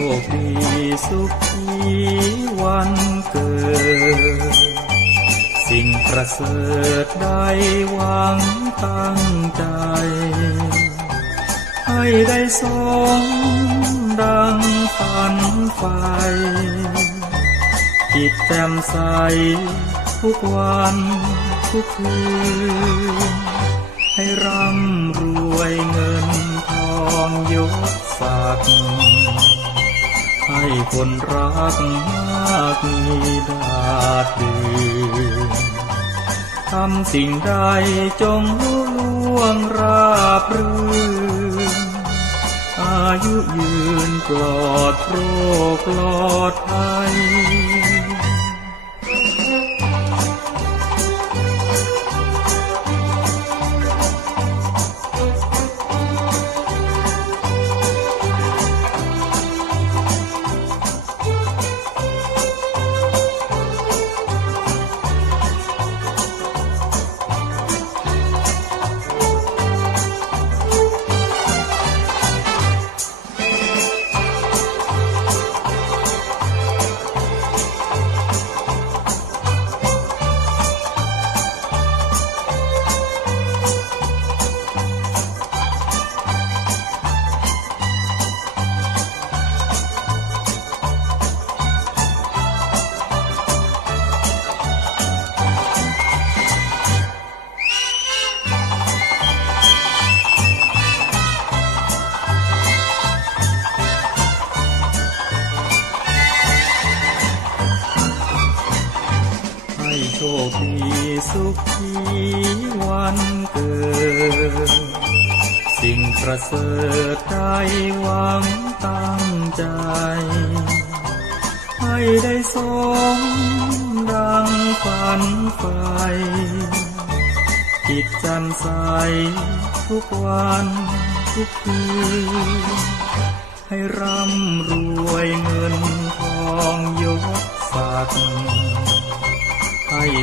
คดีสุขีวันเกิด สิ่งประเสริฐได้หวังตั้งใจ ให้ได้สมดังฝันไฟจิตแจ่มใสทุกวันทุกคืนให้รำ คนรักมากมีดาดดืนทำสิ่งใดจงลุล่วงราบรื่น อายุยืนปลอดโรคปลอดภัย ชคดีสุขีวันเกิด สิ่งประเสริฐได้หวังตั้งใจ ให้ได้สมดังฝันไฟจิตจ่มใสทุกวันทุกคืนให้ร่ำรวย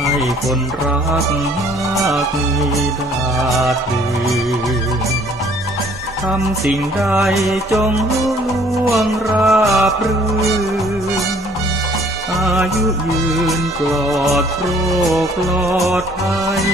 ให้คนรักมากมีดาดืนทำสิ่งใดจงลุล่วงราบรื่น อายุยืนปลอดโรคปลอดภัย